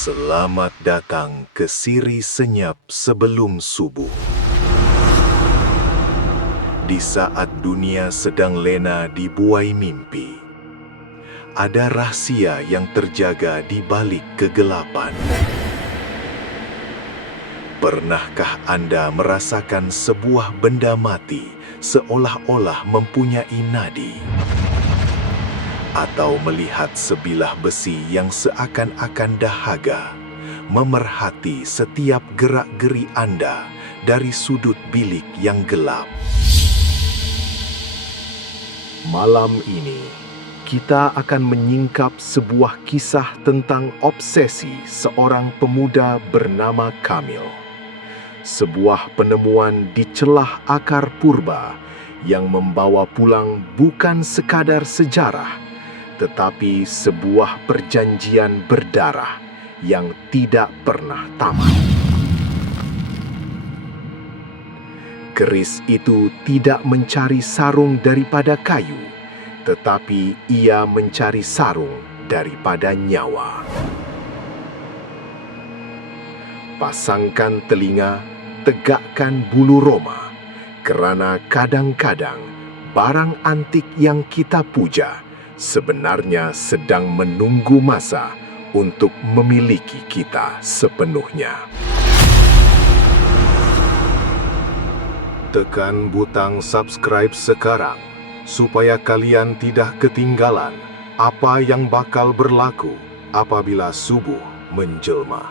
Selamat datang ke siri senyap sebelum subuh. Di saat dunia sedang lena dibuai mimpi, ada rahasia yang terjaga di balik kegelapan. Pernahkah Anda merasakan sebuah benda mati seolah-olah mempunyai nadi? Atau melihat sebilah besi yang seakan-akan dahaga, memerhati setiap gerak-geri Anda dari sudut bilik yang gelap? Malam ini, kita akan menyingkap sebuah kisah tentang obsesi seorang pemuda bernama Kamil. Sebuah penemuan di celah akar purba yang membawa pulang bukan sekadar sejarah, tetapi sebuah perjanjian berdarah yang tidak pernah tamat. Keris itu tidak mencari sarung daripada kayu, tetapi ia mencari sarung daripada nyawa. Pasangkan telinga, tegakkan bulu roma, kerana kadang-kadang barang antik yang kita puja sebenarnya sedang menunggu masa untuk memiliki kita sepenuhnya. Tekan butang subscribe sekarang supaya kalian tidak ketinggalan apa yang bakal berlaku apabila subuh menjelma.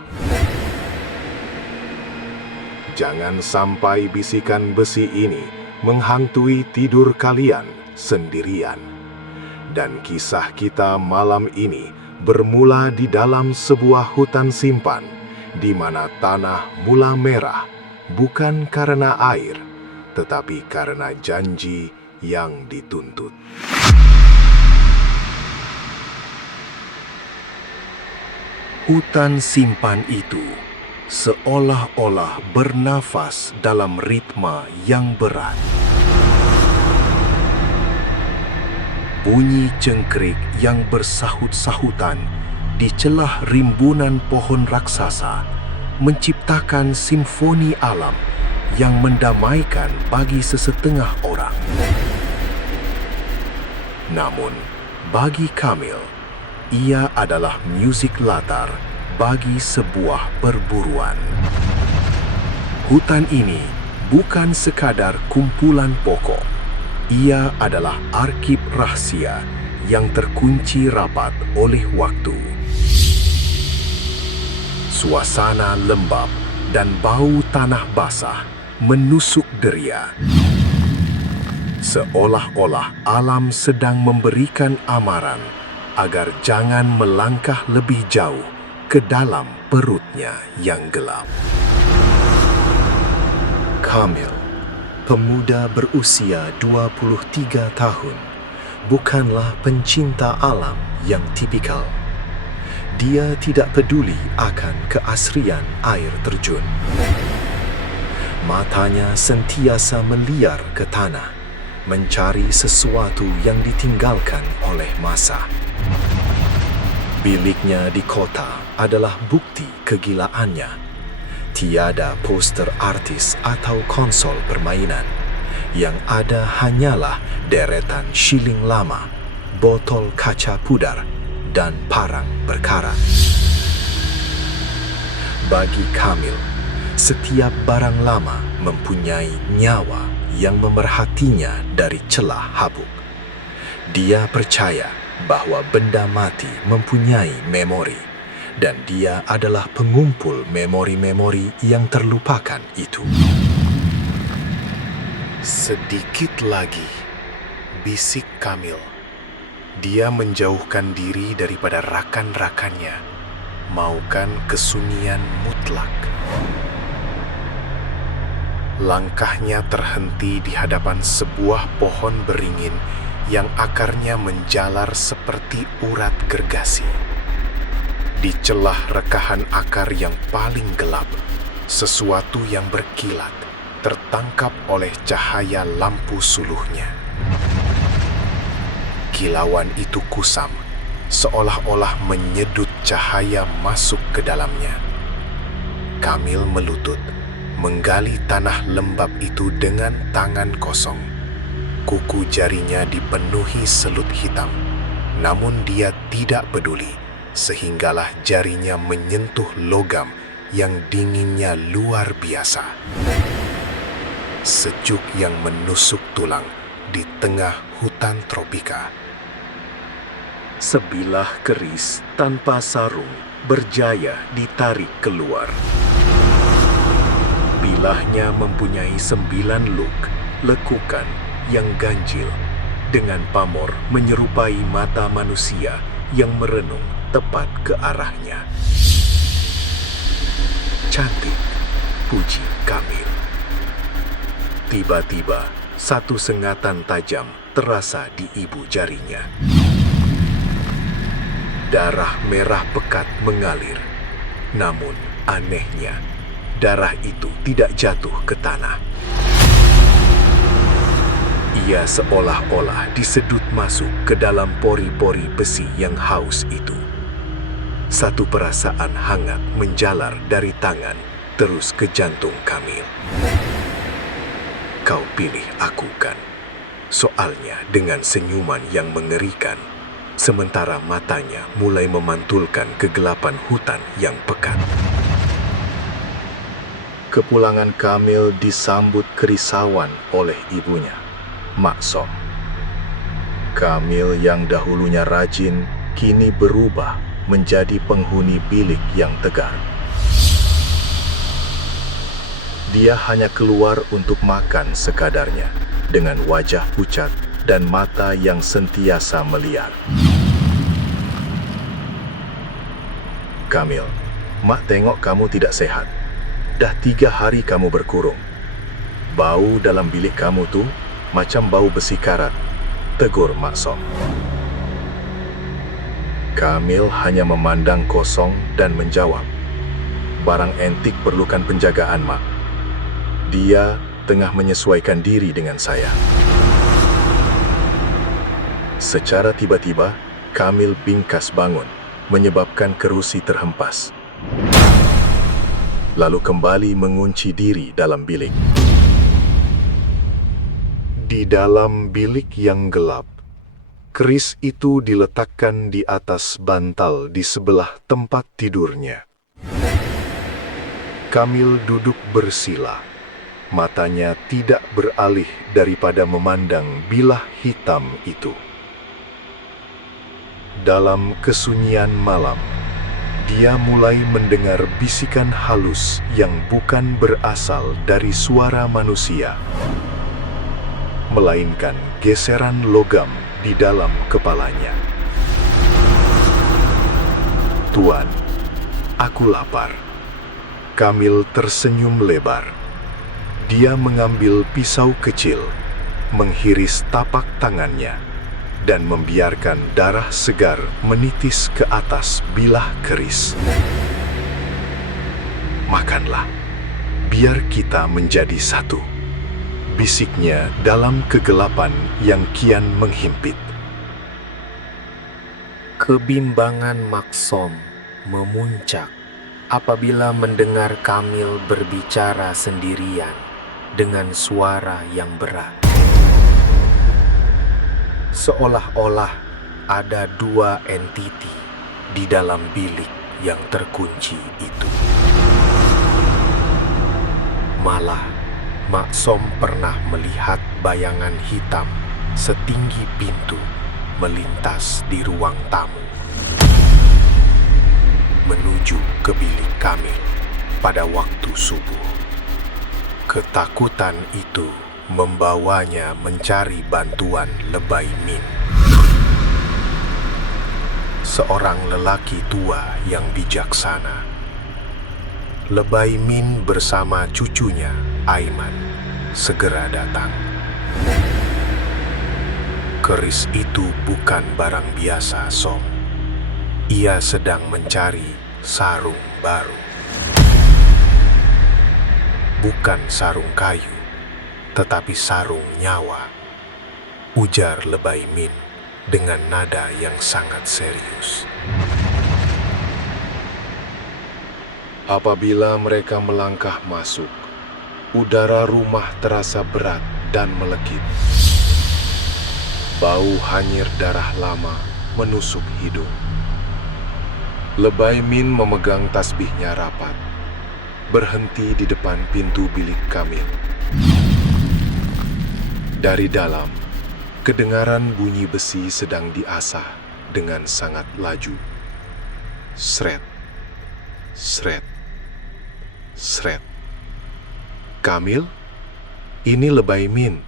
Jangan sampai bisikan besi ini menghantui tidur kalian sendirian. Dan kisah kita malam ini bermula di dalam sebuah hutan simpan, di mana tanah mula merah, bukan karena air, tetapi karena janji yang dituntut. Hutan simpan itu seolah-olah bernafas dalam ritma yang berat. Bunyi cengkrik yang bersahut-sahutan di celah rimbunan pohon raksasa menciptakan simfoni alam yang mendamaikan bagi sesetengah orang. Namun, bagi Kamil, ia adalah musik latar bagi sebuah perburuan. Hutan ini bukan sekadar kumpulan pokok. Ia adalah arsip rahasia yang terkunci rapat oleh waktu. Suasana lembab dan bau tanah basah menusuk deria. Seolah-olah alam sedang memberikan amaran agar jangan melangkah lebih jauh ke dalam perutnya yang gelap. Kamil, pemuda berusia 23 tahun, bukanlah pencinta alam yang tipikal. Dia tidak peduli akan keasrian air terjun. Matanya sentiasa meliar ke tanah, mencari sesuatu yang ditinggalkan oleh masa. Biliknya di kota adalah bukti kegilaannya. Tiada poster artis atau konsol permainan. Yang ada hanyalah deretan shilling lama, botol kaca pudar, dan parang berkarat. Bagi Kamil, setiap barang lama mempunyai nyawa yang memerhatinya dari celah habuk. Dia percaya bahwa benda mati mempunyai memori, dan dia adalah pengumpul memori-memori yang terlupakan itu. Sedikit lagi, bisik Kamil. Dia menjauhkan diri daripada rakan-rakannya, maukan kesunyian mutlak. Langkahnya terhenti di hadapan sebuah pohon beringin yang akarnya menjalar seperti urat gergasi. Di celah rekahan akar yang paling gelap, sesuatu yang berkilat tertangkap oleh cahaya lampu suluhnya. Kilauan itu kusam, seolah-olah menyedut cahaya masuk ke dalamnya. Kamil melutut, menggali tanah lembab itu dengan tangan kosong. Kuku jarinya dipenuhi selut hitam, namun dia tidak peduli, sehinggalah jarinya menyentuh logam yang dinginnya luar biasa. Sejuk yang menusuk tulang di tengah hutan tropika. Sebilah keris tanpa sarung berjaya ditarik keluar. Bilahnya mempunyai 9 lekukan yang ganjil, dengan pamor menyerupai mata manusia yang merenung tepat ke arahnya. Cantik, puji Kamil. Tiba-tiba, satu sengatan tajam terasa di ibu jarinya. Darah merah pekat mengalir. Namun, anehnya, darah itu tidak jatuh ke tanah. Ia seolah-olah disedut masuk ke dalam pori-pori besi yang haus itu. Satu perasaan hangat menjalar dari tangan terus ke jantung Kamil. Kau pilih aku kan? Soalnya dengan senyuman yang mengerikan, sementara matanya mulai memantulkan kegelapan hutan yang pekat. Kepulangan Kamil disambut kerisauan oleh ibunya, Mak Som. Kamil yang dahulunya rajin, kini berubah menjadi penghuni bilik yang tegar. Dia hanya keluar untuk makan sekadarnya, dengan wajah pucat dan mata yang sentiasa meliar. Kamil, Mak tengok kamu tidak sehat. Dah 3 hari kamu berkurung. Bau dalam bilik kamu tuh macam bau besi karat, tegur Mak Som. Kamil hanya memandang kosong dan menjawab, barang antik perlukan penjagaan, Mak. Dia tengah menyesuaikan diri dengan saya. Secara tiba-tiba, Kamil bingkas bangun, menyebabkan kerusi terhempas. Lalu kembali mengunci diri dalam bilik. Di dalam bilik yang gelap, keris itu diletakkan di atas bantal di sebelah tempat tidurnya. Kamil duduk bersila. Matanya tidak beralih daripada memandang bilah hitam itu. Dalam kesunyian malam, dia mulai mendengar bisikan halus yang bukan berasal dari suara manusia, melainkan geseran logam di dalam kepalanya. Tuan, aku lapar. Kamil tersenyum lebar. Dia mengambil pisau kecil, menghiris tapak tangannya, dan membiarkan darah segar menitis ke atas bilah keris. Makanlah, biar kita menjadi satu, bisiknya dalam kegelapan yang kian menghimpit. Kebimbangan Mak Som memuncak apabila mendengar Kamil berbicara sendirian dengan suara yang berat. Seolah-olah ada 2 entiti di dalam bilik yang terkunci itu. Malah, Mak Som pernah melihat bayangan hitam setinggi pintu melintas di ruang tamu, menuju ke bilik Kamil pada waktu subuh. Ketakutan itu membawanya mencari bantuan Lebay Min, seorang lelaki tua yang bijaksana. Lebay Min bersama cucunya, Aiman, segera datang. Keris itu bukan barang biasa, Som. Ia sedang mencari sarung baru. Bukan sarung kayu, tetapi sarung nyawa, ujar Lebay Min dengan nada yang sangat serius. Apabila mereka melangkah masuk, udara rumah terasa berat dan melekit. Bau hanyir darah lama menusuk hidung. Lebay Min memegang tasbihnya rapat, berhenti di depan pintu bilik Kamil. Dari dalam, kedengaran bunyi besi sedang diasah dengan sangat laju. Sret, sret, sret. "Kamil, ini Lebay Min,"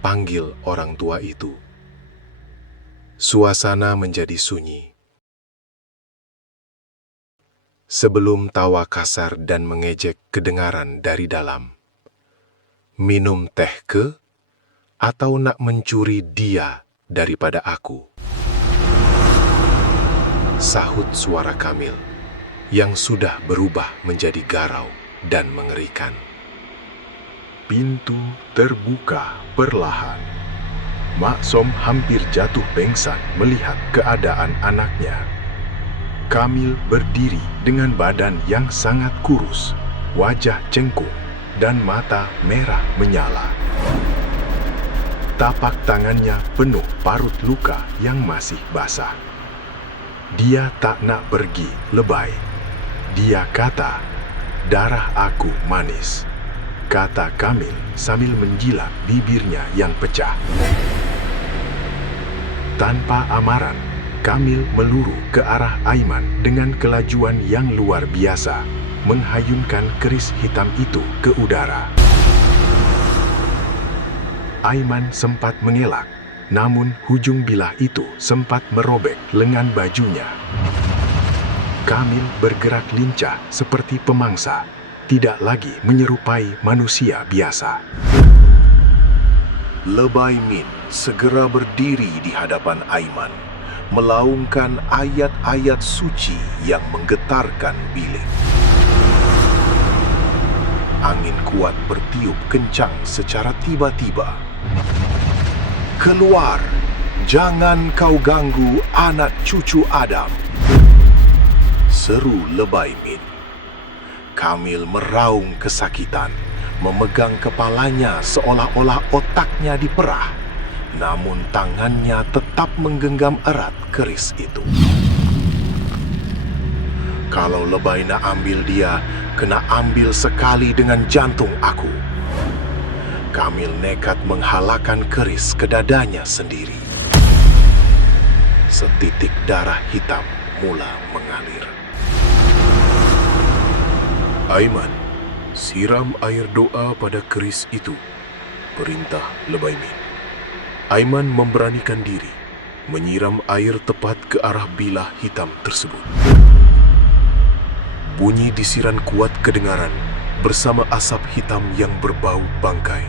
panggil orang tua itu. Suasana menjadi sunyi. Sebelum tawa kasar dan mengejek kedengaran dari dalam. "Minum teh ke? Atau nak mencuri dia daripada aku?" Sahut suara Kamil yang sudah berubah menjadi garau dan mengerikan. Pintu terbuka perlahan. Mak Som hampir jatuh pingsan melihat keadaan anaknya. Kamil berdiri dengan badan yang sangat kurus, wajah cengkung, dan mata merah menyala. Tapak tangannya penuh parut luka yang masih basah. "Dia tak nak pergi, Lebay. Dia kata, darah aku manis," kata Kamil sambil menjilat bibirnya yang pecah. Tanpa amaran, Kamil meluru ke arah Aiman dengan kelajuan yang luar biasa, menghayunkan keris hitam itu ke udara. Aiman sempat mengelak, namun hujung bilah itu sempat merobek lengan bajunya. Kamil bergerak lincah seperti pemangsa, tidak lagi menyerupai manusia biasa. Lebay Min segera berdiri di hadapan Aiman, melaungkan ayat-ayat suci yang menggetarkan bilik. Angin kuat bertiup kencang secara tiba-tiba. "Keluar! Jangan kau ganggu anak cucu Adam!" seru Lebay Min. Kamil meraung kesakitan, memegang kepalanya seolah-olah otaknya diperah. Namun tangannya tetap menggenggam erat keris itu. "Kalau Lebay nak ambil dia, kena ambil sekali dengan jantung aku." Kamil nekat menghalakkan keris ke dadanya sendiri. Setitik darah hitam mula mengalir. "Aiman, siram air doa pada keris itu," perintah Lebay Min. Aiman memberanikan diri, menyiram air tepat ke arah bilah hitam tersebut. Bunyi desiran kuat kedengaran bersama asap hitam yang berbau bangkai.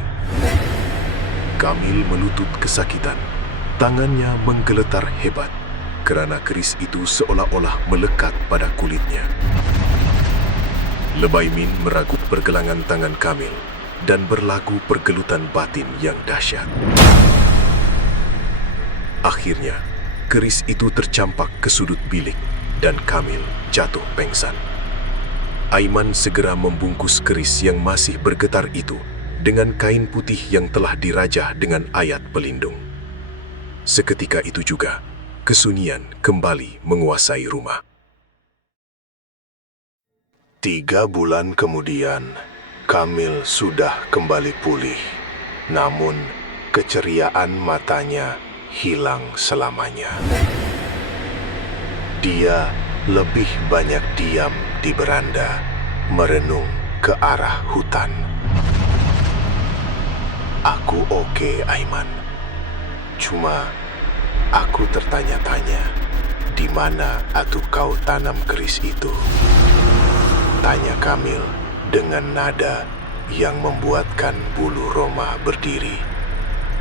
Kamil melutut kesakitan, tangannya menggeletar hebat, kerana keris itu seolah-olah melekat pada kulitnya. Lebay Min meragut pergelangan tangan Kamil dan berlagu pergelutan batin yang dahsyat. Akhirnya, keris itu tercampak ke sudut bilik dan Kamil jatuh pengsan. Aiman segera membungkus keris yang masih bergetar itu dengan kain putih yang telah dirajah dengan ayat pelindung. Seketika itu juga, kesunyian kembali menguasai rumah. 3 bulan kemudian, Kamil sudah kembali pulih. Namun, keceriaan matanya hilang selamanya. Dia lebih banyak diam di beranda, merenung ke arah hutan. "Aku oke, Aiman. Cuma, aku tertanya-tanya, di mana atuh kau tanam keris itu?" tanya Kamil dengan nada yang membuatkan bulu roma berdiri.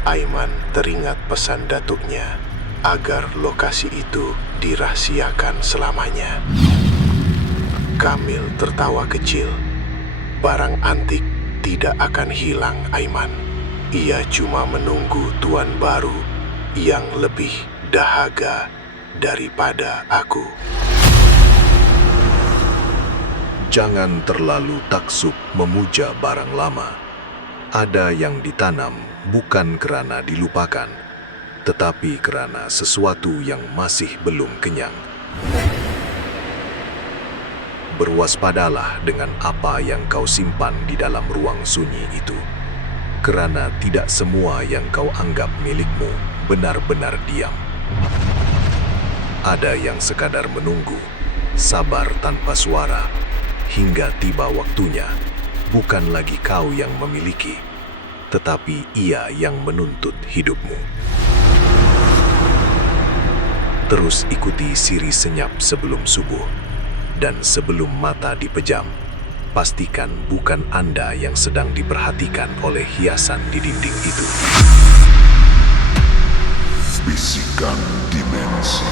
Aiman teringat pesan datuknya agar lokasi itu dirahsiakan selamanya. Kamil tertawa kecil. Barang antik tidak akan hilang, Aiman. Ia cuma menunggu tuan baru yang lebih dahaga daripada aku. Jangan terlalu taksub memuja barang lama. Ada yang ditanam bukan kerana dilupakan, tetapi kerana sesuatu yang masih belum kenyang. Berwaspadalah dengan apa yang kau simpan di dalam ruang sunyi itu, kerana tidak semua yang kau anggap milikmu benar-benar diam. Ada yang sekadar menunggu, sabar tanpa suara, hingga tiba waktunya. Bukan lagi kau yang memiliki, tetapi ia yang menuntut hidupmu. Terus ikuti siri senyap sebelum subuh, dan sebelum mata dipejam, pastikan bukan Anda yang sedang diperhatikan oleh hiasan di dinding itu. Bisikan Dimensi.